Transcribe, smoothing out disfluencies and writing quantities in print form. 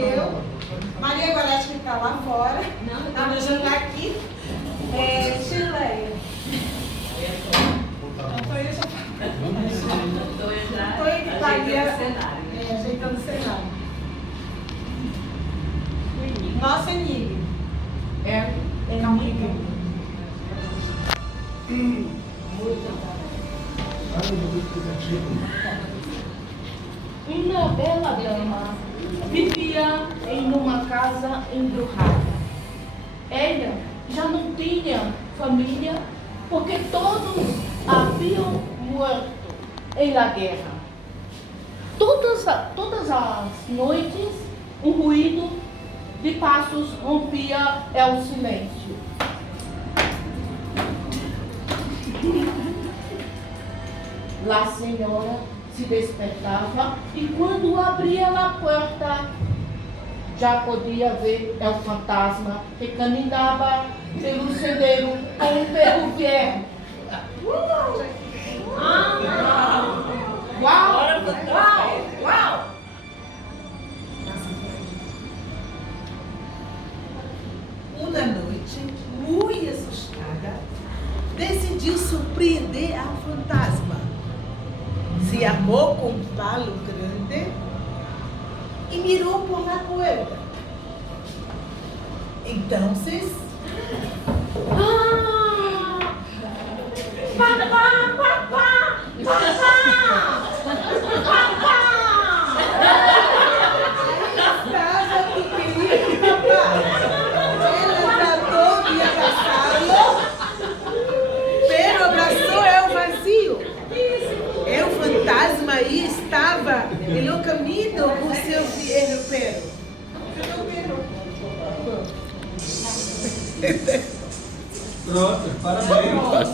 eu. Maria Gorete que está lá fora. Está no jantar aqui. Chileia. Antônia já Antônia que está ali ajeitando o cenário. Nossa Enigma. Enigma. Uma bela dama vivia em uma casa embrujada. Ela já não tinha família porque todos haviam morto em la guerra. Todas as noites, um ruído de passos rompia o silêncio. A senhora se despertava e quando abria a porta já podia ver o fantasma que caminhava pelo sendeiro com um perro viejo. Uau! Uau! Uau! Uma noite, muito assustada, decidiu surpreender ao fantasma. Se armou com um palo grande e mirou por la puerta. Então, Papá! Papá! Papá! Papá! estava que queria que papá. Ela tratou de abraçá-lo, pero abraçou o vazio. O fantasma aí estava no caminho com seu perro. Pronto, parabéns.